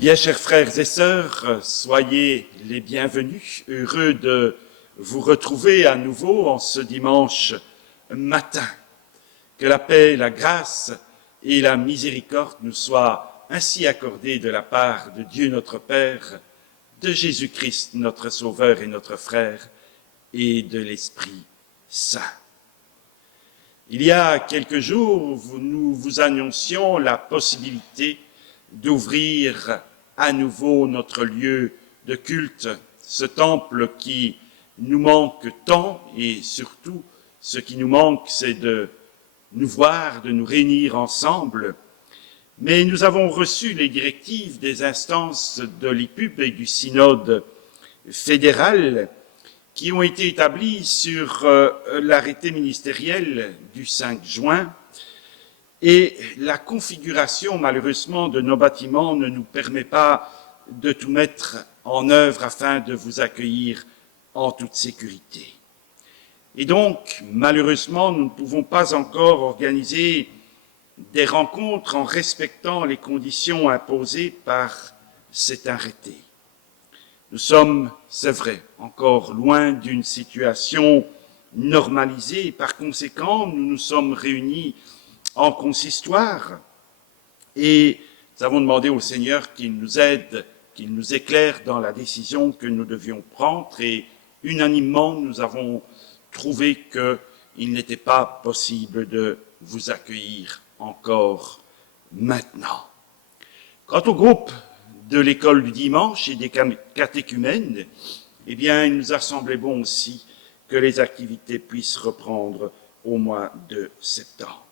Bien, chers frères et sœurs, soyez les bienvenus, heureux de vous retrouver à nouveau en ce dimanche matin. Que la paix, la grâce et la miséricorde nous soient ainsi accordées de la part de Dieu notre Père, de Jésus-Christ notre Sauveur et notre Frère, et de l'Esprit Saint. Il y a quelques jours, nous vous annoncions la possibilité d'ouvrir à nouveau notre lieu de culte, ce temple qui nous manque tant, et surtout, ce qui nous manque, c'est de nous voir, de nous réunir ensemble. Mais nous avons reçu les directives des instances de l'IPUB et du synode fédéral qui ont été établies sur l'arrêté ministériel du 5 juin, et la configuration, malheureusement, de nos bâtiments ne nous permet pas de tout mettre en œuvre afin de vous accueillir en toute sécurité. Et donc, malheureusement, nous ne pouvons pas encore organiser des rencontres en respectant les conditions imposées par cet arrêté. Nous sommes, c'est vrai, encore loin d'une situation normalisée et par conséquent, nous nous sommes réunis en consistoire et nous avons demandé au Seigneur qu'il nous aide, qu'il nous éclaire dans la décision que nous devions prendre et unanimement nous avons trouvé qu'il n'était pas possible de vous accueillir encore maintenant. Quant au groupe de l'école du dimanche et des catéchumènes, eh bien, il nous a semblé bon aussi que les activités puissent reprendre au mois de septembre.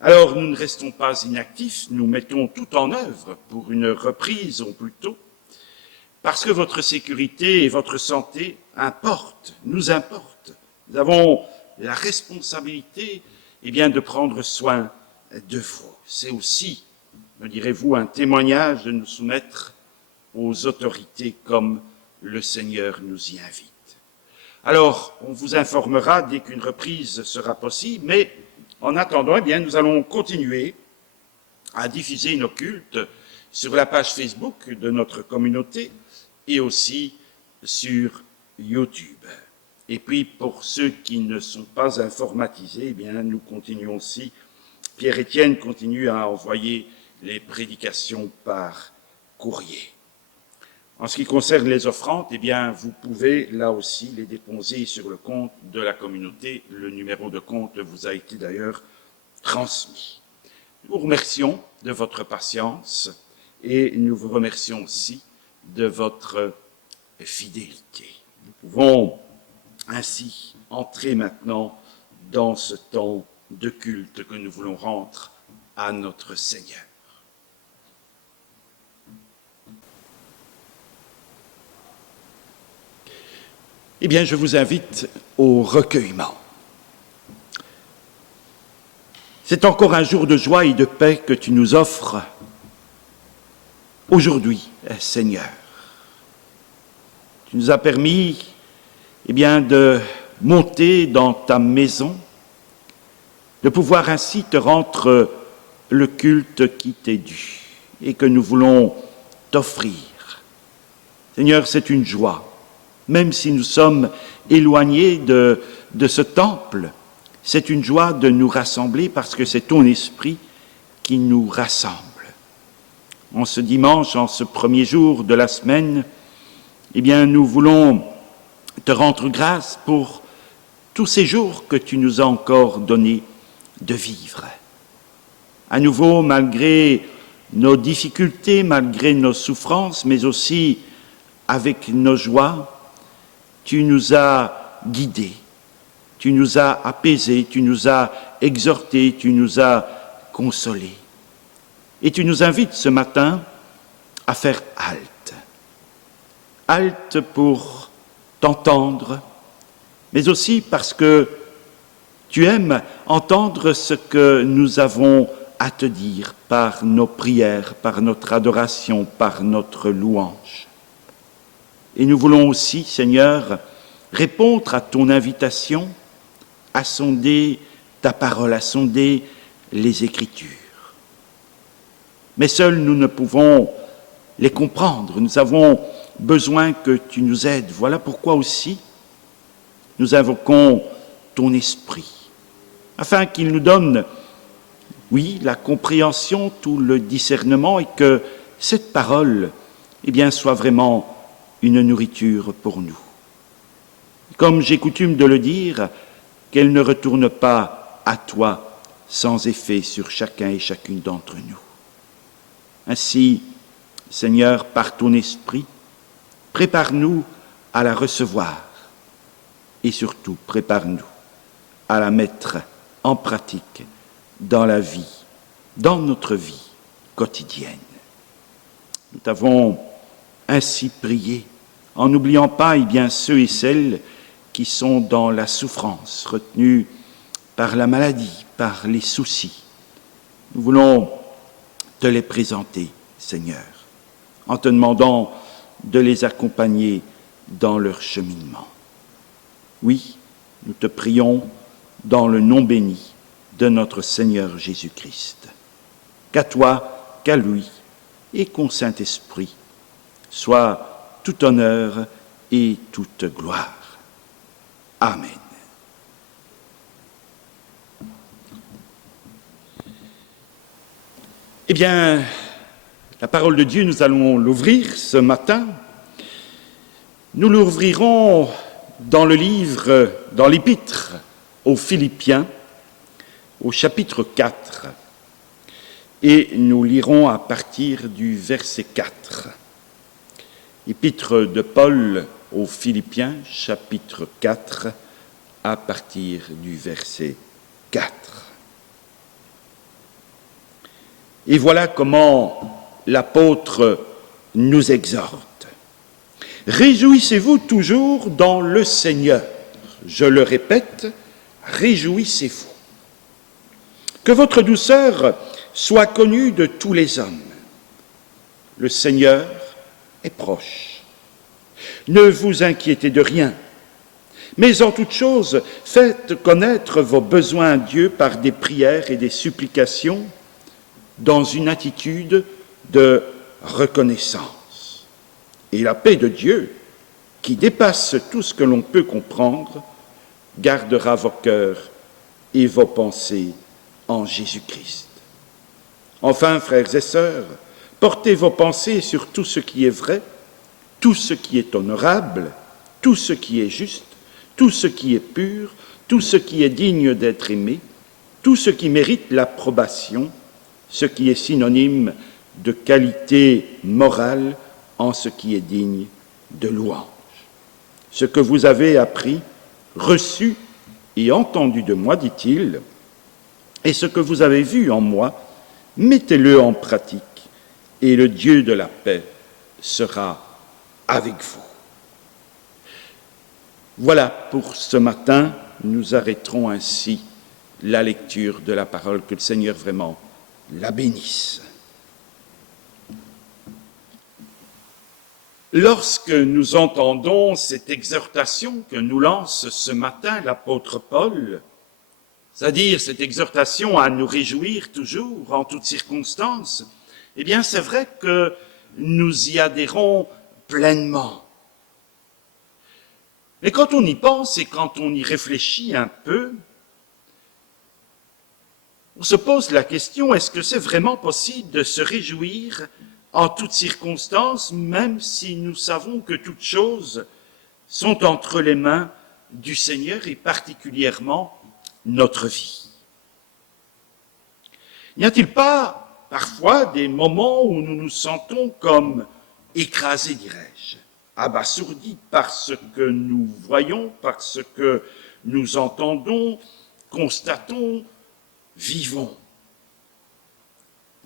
Alors, nous ne restons pas inactifs, nous mettons tout en œuvre pour une reprise au plus tôt, parce que votre sécurité et votre santé importent, nous importent. Nous avons la responsabilité, eh bien, de prendre soin de vous. C'est aussi, me direz-vous, un témoignage de nous soumettre aux autorités comme le Seigneur nous y invite. Alors, on vous informera dès qu'une reprise sera possible, mais en attendant, eh bien, nous allons continuer à diffuser nos cultes sur la page Facebook de notre communauté et aussi sur YouTube. Et puis, pour ceux qui ne sont pas informatisés, eh bien, nous continuons aussi. Pierre-Étienne continue à envoyer les prédications par courrier. En ce qui concerne les offrandes, eh bien, vous pouvez là aussi les déposer sur le compte de la communauté. Le numéro de compte vous a été d'ailleurs transmis. Nous vous remercions de votre patience et nous vous remercions aussi de votre fidélité. Nous pouvons ainsi entrer maintenant dans ce temps de culte que nous voulons rendre à notre Seigneur. Eh bien, je vous invite au recueillement. C'est encore un jour de joie et de paix que tu nous offres aujourd'hui, Seigneur. Tu nous as permis, eh bien, de monter dans ta maison, de pouvoir ainsi te rendre le culte qui t'est dû et que nous voulons t'offrir. Seigneur, c'est une joie. Même si nous sommes éloignés de ce temple, c'est une joie de nous rassembler parce que c'est ton esprit qui nous rassemble. En ce dimanche, en ce premier jour de la semaine, eh bien, nous voulons te rendre grâce pour tous ces jours que tu nous as encore donnés de vivre. À nouveau, malgré nos difficultés, malgré nos souffrances, mais aussi avec nos joies, tu nous as guidés, tu nous as apaisés, tu nous as exhortés, tu nous as consolés. Et tu nous invites ce matin à faire halte. Halte pour t'entendre, mais aussi parce que tu aimes entendre ce que nous avons à te dire par nos prières, par notre adoration, par notre louange. Et nous voulons aussi, Seigneur, répondre à ton invitation à sonder ta parole, à sonder les Écritures. Mais seuls nous ne pouvons les comprendre. Nous avons besoin que tu nous aides. Voilà pourquoi aussi nous invoquons ton esprit, afin qu'il nous donne, oui, la compréhension, tout le discernement, et que cette parole, eh bien, soit vraiment une nourriture pour nous. Comme j'ai coutume de le dire, qu'elle ne retourne pas à toi sans effet sur chacun et chacune d'entre nous. Ainsi, Seigneur, par ton esprit, prépare-nous à la recevoir et surtout prépare-nous à la mettre en pratique dans la vie, dans notre vie quotidienne. Nous t'avons ainsi prié, en n'oubliant pas eh bien, ceux et celles qui sont dans la souffrance, retenus par la maladie, par les soucis. Nous voulons te les présenter, Seigneur, en te demandant de les accompagner dans leur cheminement. Oui, nous te prions dans le nom béni de notre Seigneur Jésus-Christ. Qu'à toi, qu'à lui et qu'au Saint-Esprit soit tout honneur et toute gloire. Amen. Eh bien, la parole de Dieu, nous allons l'ouvrir ce matin. Nous l'ouvrirons dans le livre, dans l'épître aux Philippiens, au chapitre 4. Et nous lirons à partir du verset 4. Épître de Paul aux Philippiens, chapitre 4, à partir du verset 4. Et voilà comment l'apôtre nous exhorte. Réjouissez-vous toujours dans le Seigneur. Je le répète, réjouissez-vous. Que votre douceur soit connue de tous les hommes. Le Seigneur est proche. Ne vous inquiétez de rien, mais en toute chose, faites connaître vos besoins à Dieu par des prières et des supplications dans une attitude de reconnaissance. Et la paix de Dieu, qui dépasse tout ce que l'on peut comprendre, gardera vos cœurs et vos pensées en Jésus-Christ. Enfin, frères et sœurs, portez vos pensées sur tout ce qui est vrai, tout ce qui est honorable, tout ce qui est juste, tout ce qui est pur, tout ce qui est digne d'être aimé, tout ce qui mérite l'approbation, ce qui est synonyme de qualité morale en ce qui est digne de louange. Ce que vous avez appris, reçu et entendu de moi, dit-il, et ce que vous avez vu en moi, mettez-le en pratique, et le Dieu de la paix sera avec vous. Voilà, pour ce matin, nous arrêterons ainsi la lecture de la parole. Que le Seigneur vraiment la bénisse. Lorsque nous entendons cette exhortation que nous lance ce matin l'apôtre Paul, c'est-à-dire cette exhortation à nous réjouir toujours, en toutes circonstances, eh bien c'est vrai que nous y adhérons pleinement. Mais quand on y pense et quand on y réfléchit un peu, on se pose la question, est-ce que c'est vraiment possible de se réjouir en toutes circonstances, même si nous savons que toutes choses sont entre les mains du Seigneur et particulièrement notre vie? N'y a-t-il pas parfois des moments où nous nous sentons comme écrasés, dirais-je, abasourdis par ce que nous voyons, par ce que nous entendons, constatons, vivons?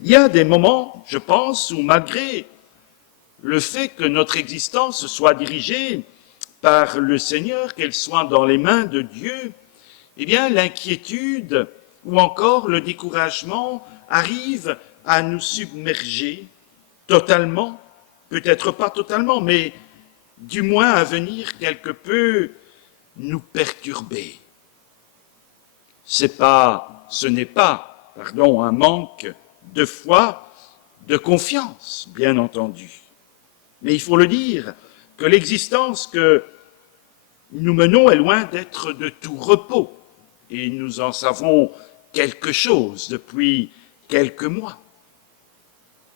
Il y a des moments, je pense, où malgré le fait que notre existence soit dirigée par le Seigneur, qu'elle soit dans les mains de Dieu, eh bien l'inquiétude ou encore le découragement arrivent à nous submerger totalement, peut-être pas totalement, mais du moins à venir quelque peu nous perturber. Ce n'est pas, un manque de foi, de confiance, bien entendu. Mais il faut le dire, que l'existence que nous menons est loin d'être de tout repos. Et nous en savons quelque chose depuis quelques mois.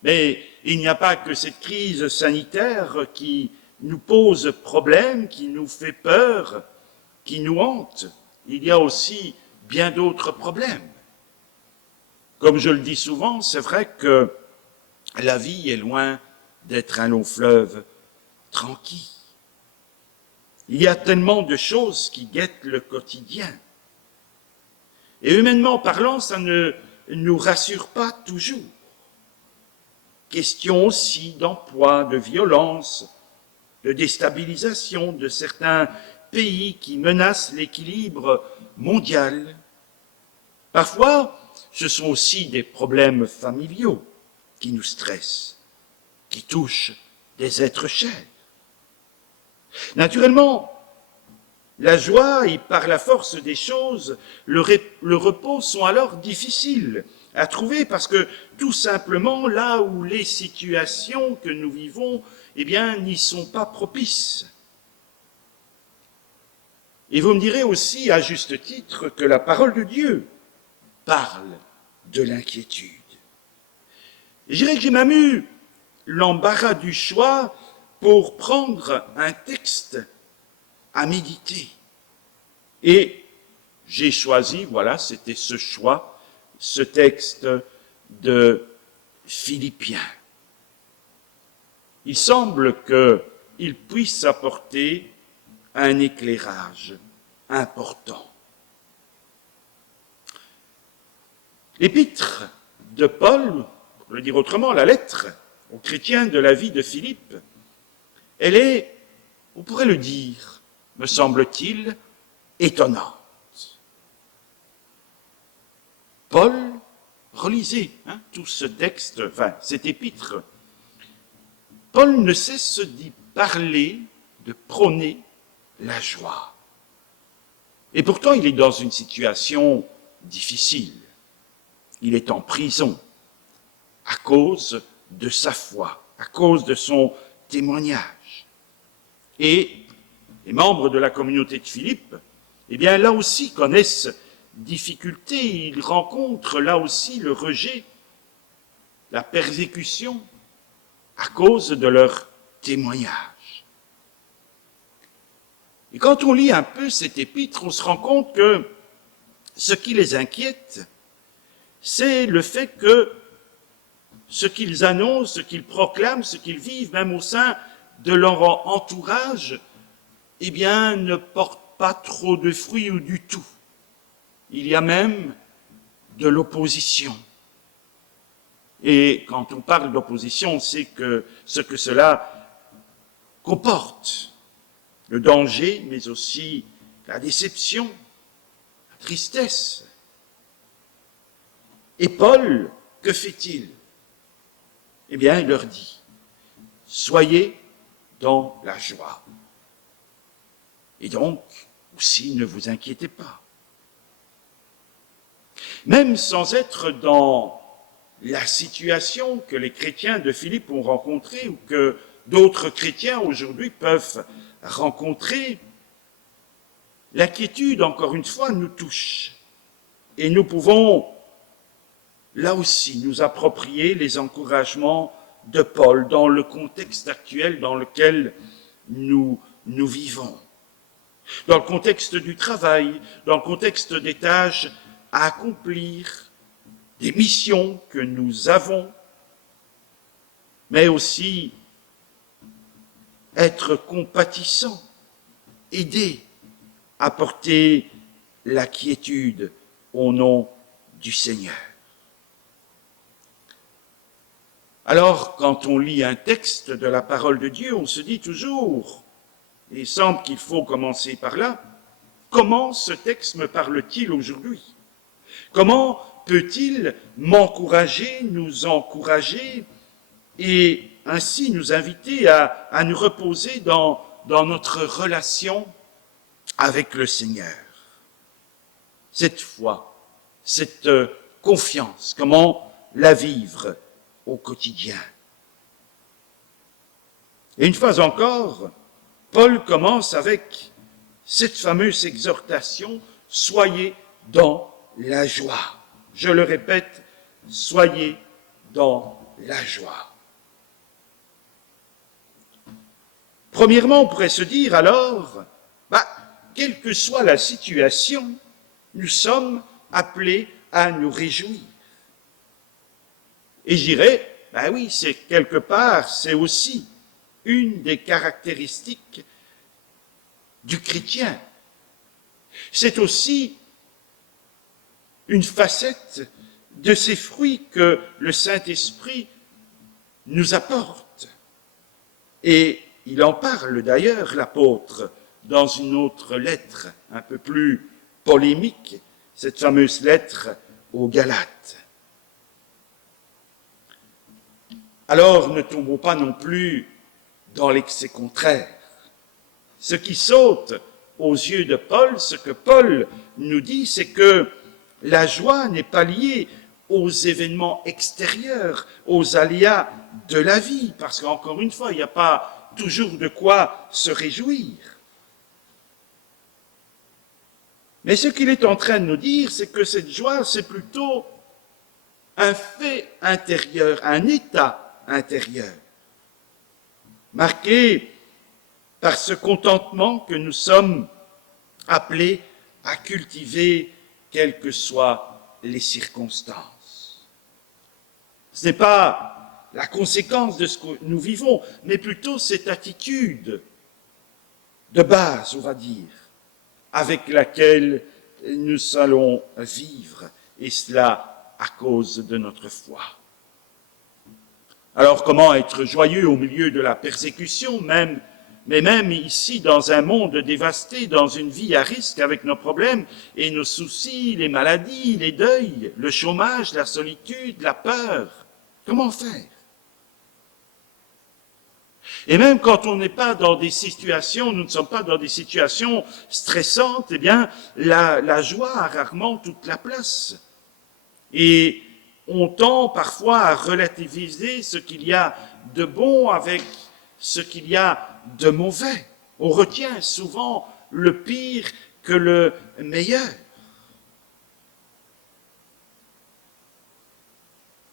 Mais il n'y a pas que cette crise sanitaire qui nous pose problème, qui nous fait peur, qui nous hante. Il y a aussi bien d'autres problèmes. Comme je le dis souvent, c'est vrai que la vie est loin d'être un long fleuve tranquille. Il y a tellement de choses qui guettent le quotidien. Et humainement parlant, ça ne nous rassure pas toujours. Question aussi d'emploi, de violence, de déstabilisation de certains pays qui menacent l'équilibre mondial. Parfois, ce sont aussi des problèmes familiaux qui nous stressent, qui touchent des êtres chers. Naturellement, la joie et par la force des choses, le repos sont alors difficiles à trouver parce que tout simplement là où les situations que nous vivons, eh bien, n'y sont pas propices. Et vous me direz aussi à juste titre que la parole de Dieu parle de l'inquiétude. Je dirais que j'ai même eu l'embarras du choix pour prendre un texte à méditer. Et j'ai choisi, voilà, c'était ce choix, ce texte de Philippiens. Il semble qu'il puisse apporter un éclairage important. L'épître de Paul, pour le dire autrement, la lettre aux chrétiens de la vie de Philippe, elle est, on pourrait le dire, me semble-t-il, étonnante. Paul, relisez tout ce texte, cet épître. Paul ne cesse d'y parler, de prôner la joie. Et pourtant, il est dans une situation difficile. Il est en prison à cause de sa foi, à cause de son témoignage. Et les membres de la communauté de Philippe, eh bien, là aussi connaissent difficulté. Ils rencontrent là aussi le rejet, la persécution à cause de leur témoignage. Et quand on lit un peu cet épître, on se rend compte que ce qui les inquiète, c'est le fait que ce qu'ils annoncent, ce qu'ils proclament, ce qu'ils vivent, même au sein de leur entourage, eh bien, ne porte pas trop de fruits ou du tout. Il y a même de l'opposition. Et quand on parle d'opposition, on sait que ce que cela comporte. Le danger, mais aussi la déception, la tristesse. Et Paul, que fait-il? Eh bien, il leur dit, soyez dans la joie. Et donc, aussi, ne vous inquiétez pas. Même sans être dans la situation que les chrétiens de Philippe ont rencontrée ou que d'autres chrétiens aujourd'hui peuvent rencontrer, l'inquiétude, encore une fois, nous touche. Et nous pouvons, là aussi, nous approprier les encouragements de Paul dans le contexte actuel dans lequel nous vivons. Dans le contexte du travail, dans le contexte des tâches à accomplir, des missions que nous avons, mais aussi être compatissant, aider, apporter la quiétude au nom du Seigneur. Alors, quand on lit un texte de la parole de Dieu, on se dit toujours, et il semble qu'il faut commencer par là, comment ce texte me parle-t-il aujourd'hui? Comment peut-il m'encourager, nous encourager et ainsi nous inviter à nous reposer dans notre relation avec le Seigneur? Cette foi, cette confiance, comment la vivre au quotidien. Et une fois encore, Paul commence avec cette fameuse exhortation, soyez dans la joie. Je le répète, soyez dans la joie. Premièrement, on pourrait se dire alors, quelle que soit la situation, nous sommes appelés à nous réjouir. Et je dirais, oui, c'est quelque part, c'est aussi une des caractéristiques du chrétien. C'est aussi une facette de ces fruits que le Saint-Esprit nous apporte. Et il en parle d'ailleurs, l'apôtre, dans une autre lettre, un peu plus polémique, cette fameuse lettre aux Galates. Alors, ne tombons pas non plus dans l'excès contraire. Ce qui saute aux yeux de Paul, ce que Paul nous dit, c'est que la joie n'est pas liée aux événements extérieurs, aux aléas de la vie, parce qu'encore une fois, il n'y a pas toujours de quoi se réjouir. Mais ce qu'il est en train de nous dire, c'est que cette joie, c'est plutôt un fait intérieur, un état intérieur, marqué par ce contentement que nous sommes appelés à cultiver, quelles que soient les circonstances. Ce n'est pas la conséquence de ce que nous vivons, mais plutôt cette attitude de base, on va dire, avec laquelle nous allons vivre, et cela à cause de notre foi. Alors comment être joyeux au milieu de la persécution, mais même ici dans un monde dévasté, dans une vie à risque avec nos problèmes et nos soucis, les maladies, les deuils, le chômage, la solitude, la peur, comment faire? Et même quand on n'est pas dans des situations, nous ne sommes pas dans des situations stressantes, eh bien, la joie a rarement toute la place. Et on tend parfois à relativiser ce qu'il y a de bon avec ce qu'il y a de mauvais. On retient souvent le pire que le meilleur.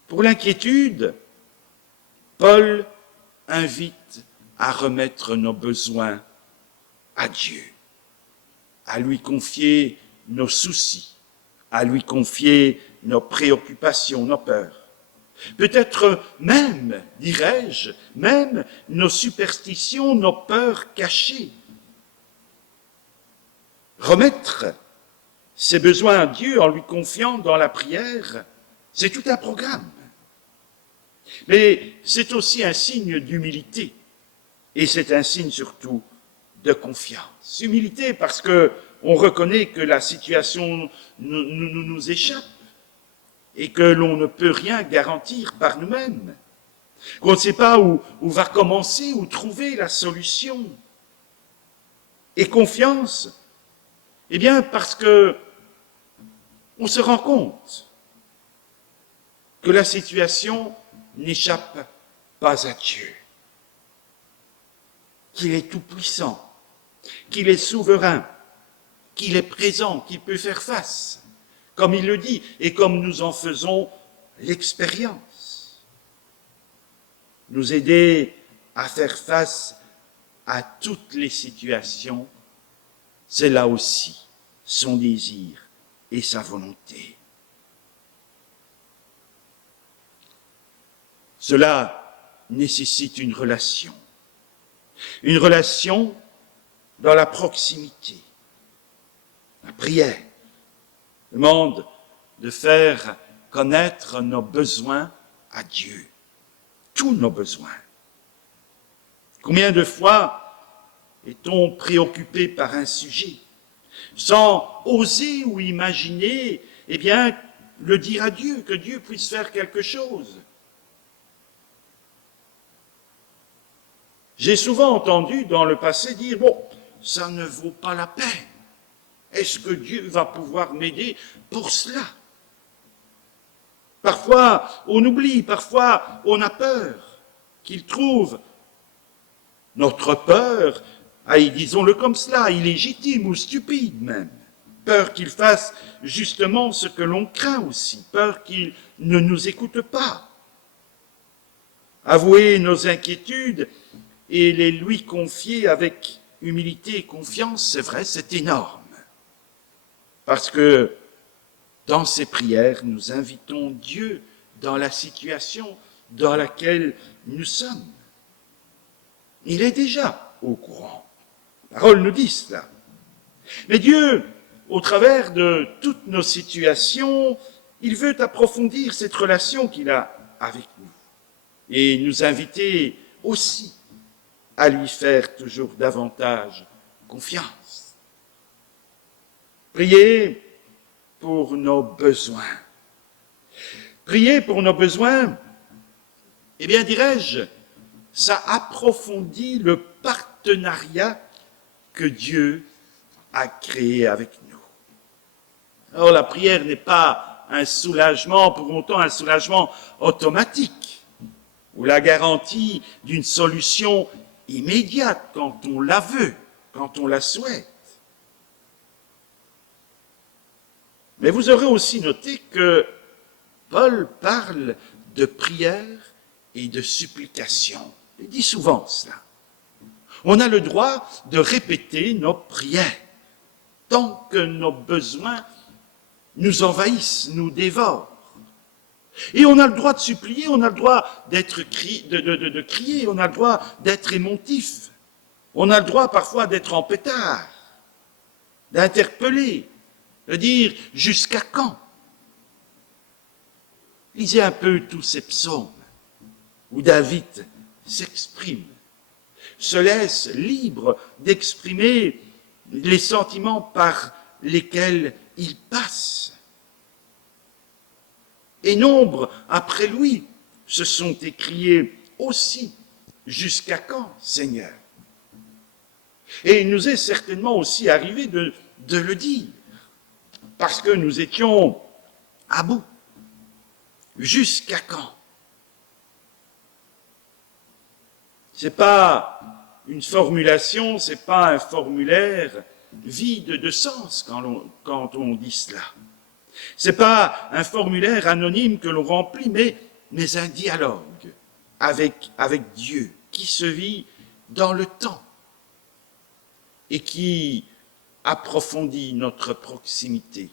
Pour l'inquiétude, Paul invite à remettre nos besoins à Dieu, à lui confier nos soucis, à lui confier nos préoccupations, nos peurs. Peut-être même, dirais-je, même nos superstitions, nos peurs cachées. Remettre ses besoins à Dieu en lui confiant dans la prière, c'est tout un programme. Mais c'est aussi un signe d'humilité. Et c'est un signe surtout de confiance. Humilité parce que on reconnaît que la situation nous échappe et que l'on ne peut rien garantir par nous-mêmes. Qu'on ne sait pas où va commencer, où trouver la solution. Et confiance, eh bien parce que on se rend compte que la situation n'échappe pas à Dieu, qu'il est tout-puissant, qu'il est souverain, qu'il est présent, qu'il peut faire face, comme il le dit, et comme nous en faisons l'expérience. Nous aider à faire face à toutes les situations, c'est là aussi son désir et sa volonté. Cela nécessite une relation dans la proximité. La prière demande de faire connaître nos besoins à Dieu, tous nos besoins. Combien de fois est-on préoccupé par un sujet sans oser ou imaginer, eh bien, le dire à Dieu, que Dieu puisse faire quelque chose? J'ai souvent entendu dans le passé dire, ça ne vaut pas la peine. Est-ce que Dieu va pouvoir m'aider pour cela? Parfois, on oublie, parfois, on a peur qu'il trouve notre peur, disons-le comme cela, illégitime ou stupide même. Peur qu'il fasse justement ce que l'on craint aussi, peur qu'il ne nous écoute pas. Avouer nos inquiétudes et les lui confier avec humilité et confiance, c'est vrai, c'est énorme. Parce que dans ces prières, nous invitons Dieu dans la situation dans laquelle nous sommes. Il est déjà au courant. La parole nous dit cela. Mais Dieu, au travers de toutes nos situations, il veut approfondir cette relation qu'il a avec nous et nous inviter aussi à lui faire toujours davantage confiance. Priez pour nos besoins. Prier pour nos besoins, eh bien, dirais-je, ça approfondit le partenariat que Dieu a créé avec nous. Alors, la prière n'est pas un soulagement, pour autant un soulagement automatique, ou la garantie d'une solution immédiate quand on la veut, quand on la souhaite. Mais vous aurez aussi noté que Paul parle de prière et de supplication. Il dit souvent cela. On a le droit de répéter nos prières tant que nos besoins nous envahissent, nous dévorent. Et on a le droit de supplier, on a le droit d'être de crier, on a le droit d'être émotif. On a le droit parfois d'être en pétard, d'interpeller, de dire « jusqu'à quand ?» Lisez un peu tous ces psaumes où David s'exprime, se laisse libre d'exprimer les sentiments par lesquels il passe. Et nombre après lui se sont écriés aussi « jusqu'à quand, Seigneur ?» Et il nous est certainement aussi arrivé de le dire, parce que nous étions à bout. Jusqu'à quand? C'est pas une formulation, c'est pas un formulaire vide de sens quand on dit cela. C'est pas un formulaire anonyme que l'on remplit, mais un dialogue avec Dieu qui se vit dans le temps et qui approfondit notre proximité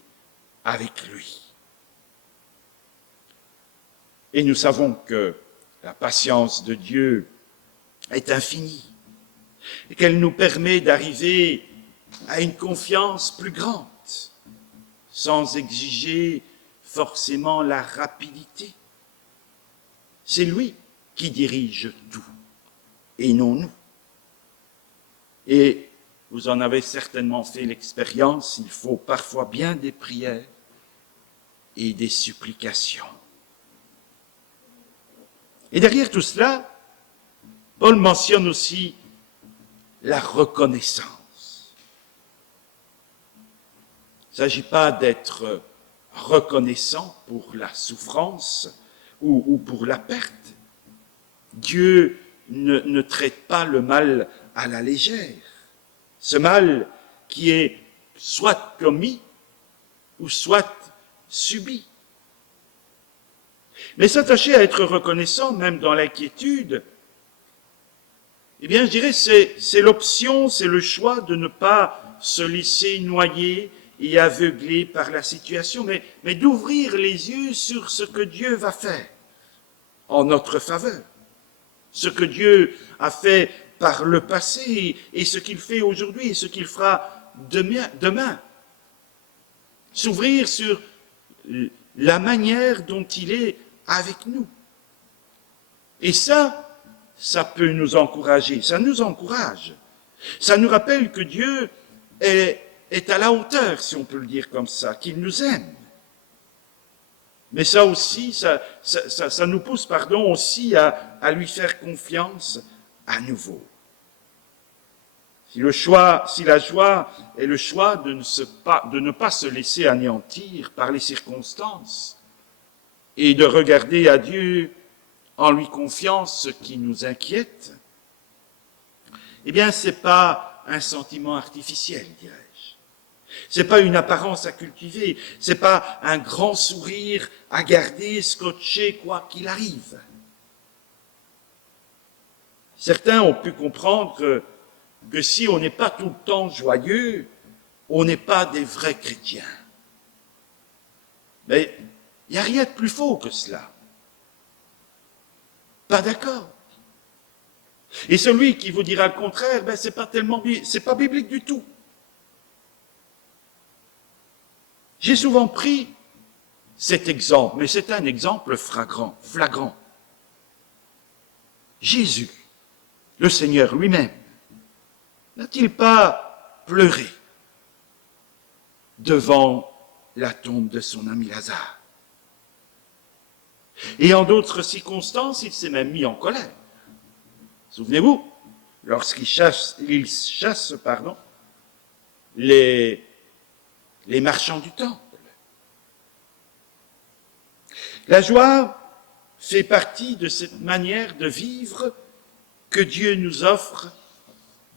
avec lui. Et nous savons que la patience de Dieu est infinie et qu'elle nous permet d'arriver à une confiance plus grande, sans exiger forcément la rapidité. C'est lui qui dirige tout, et non nous. Et vous en avez certainement fait l'expérience, il faut parfois bien des prières et des supplications. Et derrière tout cela, Paul mentionne aussi la reconnaissance. Il ne s'agit pas d'être reconnaissant pour la souffrance ou pour la perte. Dieu ne traite pas le mal à la légère. Ce mal qui est soit commis ou soit subi. Mais s'attacher à être reconnaissant, même dans l'inquiétude, eh bien, je dirais, c'est l'option, c'est le choix de ne pas se laisser noyer et aveugler par la situation, mais d'ouvrir les yeux sur ce que Dieu va faire en notre faveur. Ce que Dieu a fait par le passé et ce qu'il fait aujourd'hui et ce qu'il fera demain. S'ouvrir sur la manière dont il est avec nous. Et ça peut nous encourager, ça nous encourage. Ça nous rappelle que Dieu est à la hauteur, si on peut le dire comme ça, qu'il nous aime. Mais ça aussi, ça nous pousse, aussi à lui faire confiance à nouveau. Si la joie est le choix de ne pas se laisser anéantir par les circonstances, et de regarder à Dieu en lui confiant ce qui nous inquiète, eh bien, c'est pas un sentiment artificiel, dirais-je. C'est pas une apparence à cultiver, c'est pas un grand sourire à garder, scotché, quoi qu'il arrive. Certains ont pu comprendre que si on n'est pas tout le temps joyeux, on n'est pas des vrais chrétiens. Mais il n'y a rien de plus faux que cela. Pas d'accord. Et celui qui vous dira le contraire, c'est pas biblique du tout. J'ai souvent pris cet exemple, mais c'est un exemple flagrant. Jésus, le Seigneur lui-même, n'a-t-il pas pleuré devant la tombe de son ami Lazare? Et en d'autres circonstances, il s'est même mis en colère. Souvenez-vous, lorsqu'il chasse les marchands du temple. La joie fait partie de cette manière de vivre que Dieu nous offre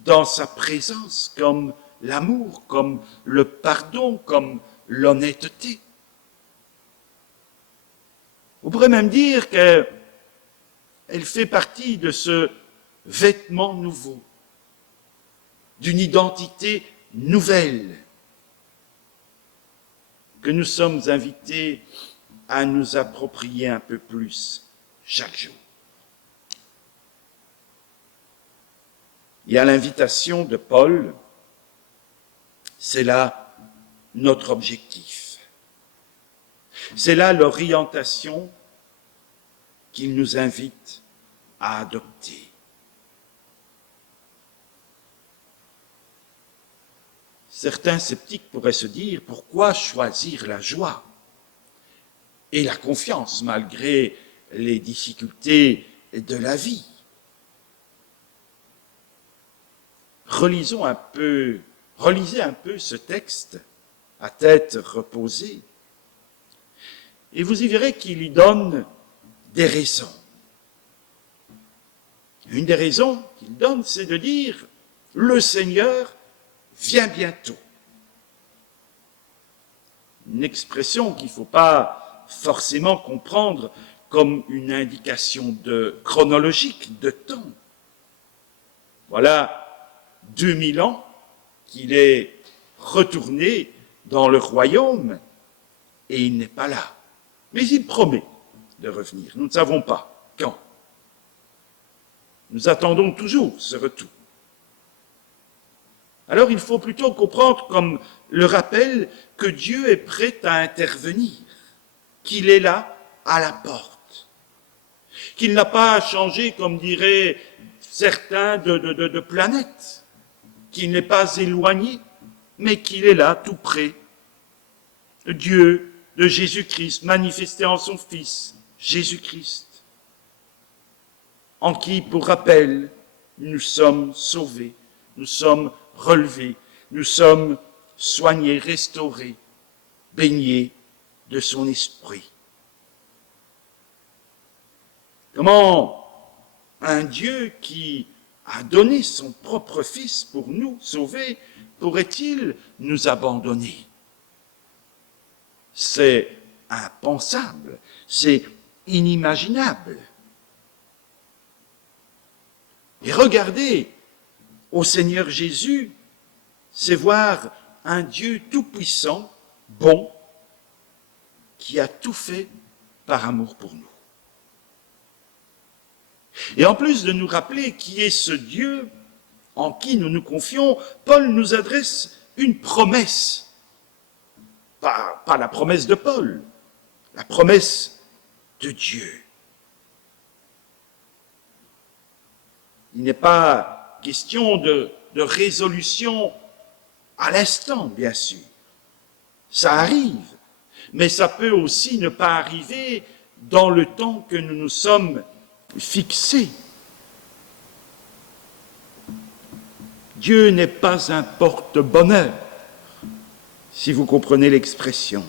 dans sa présence, comme l'amour, comme le pardon, comme l'honnêteté. On pourrait même dire qu'elle fait partie de ce vêtement nouveau, d'une identité nouvelle, que nous sommes invités à nous approprier un peu plus chaque jour. Et à l'invitation de Paul, c'est là notre objectif. C'est là l'orientation qu'il nous invite à adopter. Certains sceptiques pourraient se dire, pourquoi choisir la joie et la confiance malgré les difficultés de la vie? Relisez un peu ce texte à tête reposée et vous y verrez qu'il y donne des raisons. Une des raisons qu'il donne, c'est de dire « Le Seigneur vient bientôt ». Une expression qu'il ne faut pas forcément comprendre comme une indication chronologique de temps. Voilà 2000 ans qu'il est retourné dans le royaume et il n'est pas là. Mais il promet de revenir. Nous ne savons pas quand. Nous attendons toujours ce retour. Alors il faut plutôt comprendre comme le rappel que Dieu est prêt à intervenir, qu'il est là à la porte, qu'il n'a pas changé, comme diraient certains, de planète, qu'il n'est pas éloigné, mais qu'il est là tout près. Dieu de Jésus-Christ, manifesté en son Fils, Jésus-Christ, en qui, pour rappel, nous sommes sauvés, nous sommes relevés, nous sommes soignés, restaurés, baignés de son esprit. Comment un Dieu qui a donné son propre Fils pour nous sauver, pourrait-il nous abandonner? C'est impensable, c'est inimaginable. Et regarder au Seigneur Jésus, c'est voir un Dieu tout-puissant, bon, qui a tout fait par amour pour nous. Et en plus de nous rappeler qui est ce Dieu en qui nous nous confions, Paul nous adresse une promesse. Pas la promesse de Paul, la promesse de Dieu. Il n'est pas question de résolution à l'instant, bien sûr. Ça arrive, mais ça peut aussi ne pas arriver dans le temps que nous nous sommes fixés. Dieu n'est pas un porte-bonheur, si vous comprenez l'expression.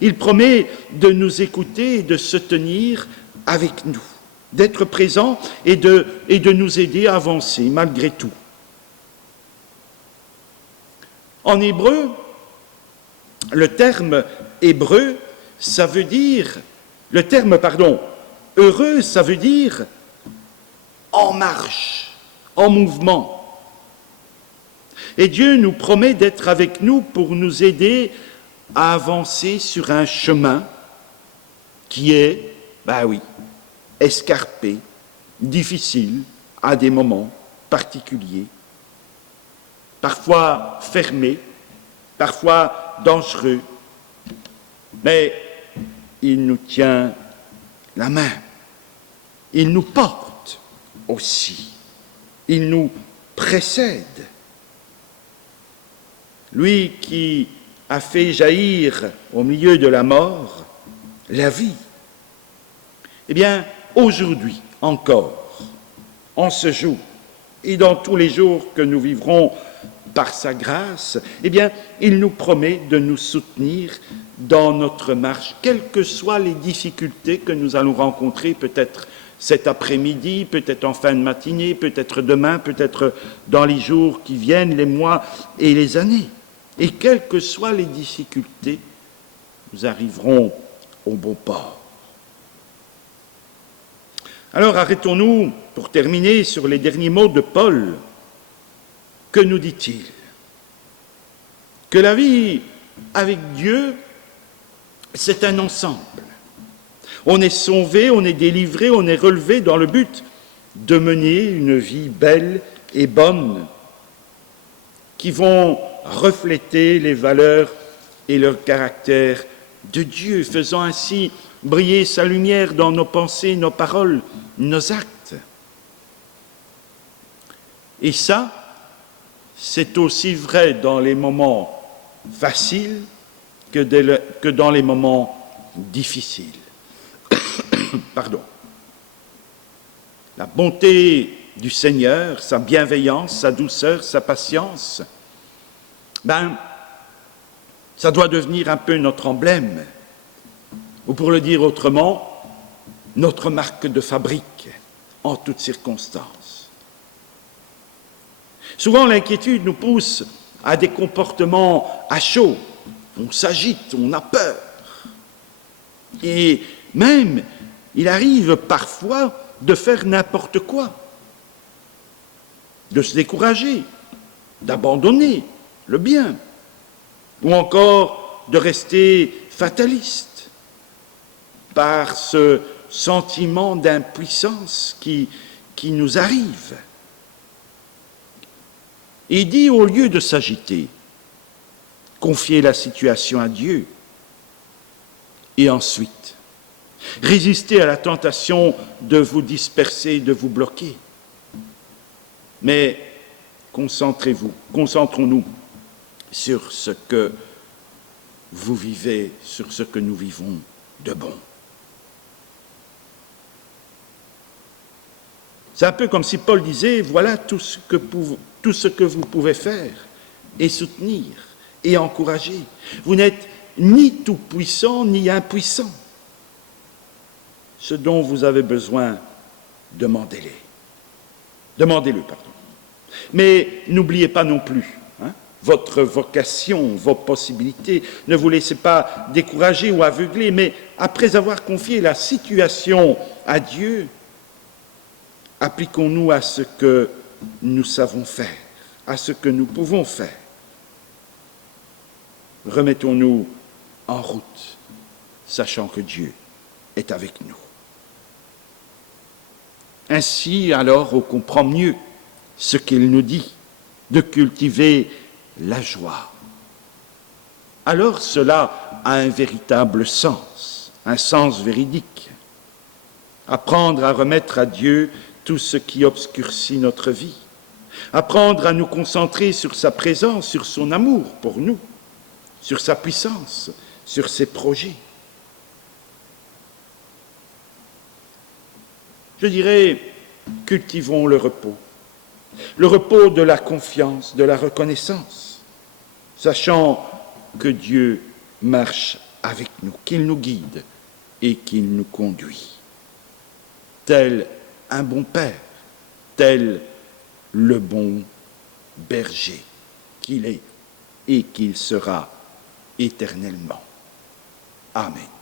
Il promet de nous écouter et de se tenir avec nous, d'être présent et de nous aider à avancer malgré tout. En hébreu, le terme hébreu, ça veut dire, heureux, ça veut dire en marche, en mouvement. Et Dieu nous promet d'être avec nous pour nous aider à avancer sur un chemin qui est, escarpé, difficile à des moments particuliers, parfois fermé, parfois dangereux, mais il nous tient la main, il nous porte aussi, il nous précède. Lui qui a fait jaillir au milieu de la mort la vie. Eh bien, aujourd'hui encore, en ce jour et dans tous les jours que nous vivrons par sa grâce, eh bien, il nous promet de nous soutenir dans notre marche, quelles que soient les difficultés que nous allons rencontrer, peut-être cet après-midi, peut-être en fin de matinée, peut-être demain, peut-être dans les jours qui viennent, les mois et les années. Et quelles que soient les difficultés, nous arriverons au bon port. Alors arrêtons-nous, pour terminer, sur les derniers mots de Paul. Que nous dit-il? Que la vie avec Dieu, c'est un ensemble. On est sauvé, on est délivré, on est relevé dans le but de mener une vie belle et bonne, qui vont refléter les valeurs et le caractère de Dieu, faisant ainsi briller sa lumière dans nos pensées, nos paroles, nos actes. Et ça, c'est aussi vrai dans les moments faciles que dans les moments difficiles. Pardon. La bonté du Seigneur, sa bienveillance, sa douceur, sa patience, ça doit devenir un peu notre emblème, ou pour le dire autrement, notre marque de fabrique en toutes circonstances. Souvent, l'inquiétude nous pousse à des comportements à chaud. On s'agite, on a peur. Et même, il arrive parfois de faire n'importe quoi, de se décourager, d'abandonner le bien, ou encore de rester fataliste par ce sentiment d'impuissance qui nous arrive. Il dit, au lieu de s'agiter, confiez la situation à Dieu et ensuite résistez à la tentation de vous disperser, de vous bloquer. Mais concentrons-nous sur ce que vous vivez, sur ce que nous vivons de bon. C'est un peu comme si Paul disait, voilà tout ce que vous pouvez faire et soutenir et encourager. Vous n'êtes ni tout-puissant ni impuissant. Ce dont vous avez besoin, demandez-le. Mais n'oubliez pas non plus votre vocation, vos possibilités. Ne vous laissez pas décourager ou aveugler, mais après avoir confié la situation à Dieu, appliquons-nous à ce que nous savons faire, à ce que nous pouvons faire. Remettons-nous en route, sachant que Dieu est avec nous. Ainsi, alors, on comprend mieux ce qu'il nous dit, de cultiver la joie. Alors, cela a un véritable sens, un sens véridique. Apprendre à remettre à Dieu tout ce qui obscurcit notre vie. Apprendre à nous concentrer sur sa présence, sur son amour pour nous, sur sa puissance, sur ses projets. Je dirais, cultivons le repos de la confiance, de la reconnaissance, sachant que Dieu marche avec nous, qu'il nous guide et qu'il nous conduit. Tel un bon Père, tel le bon berger qu'il est et qu'il sera éternellement. Amen.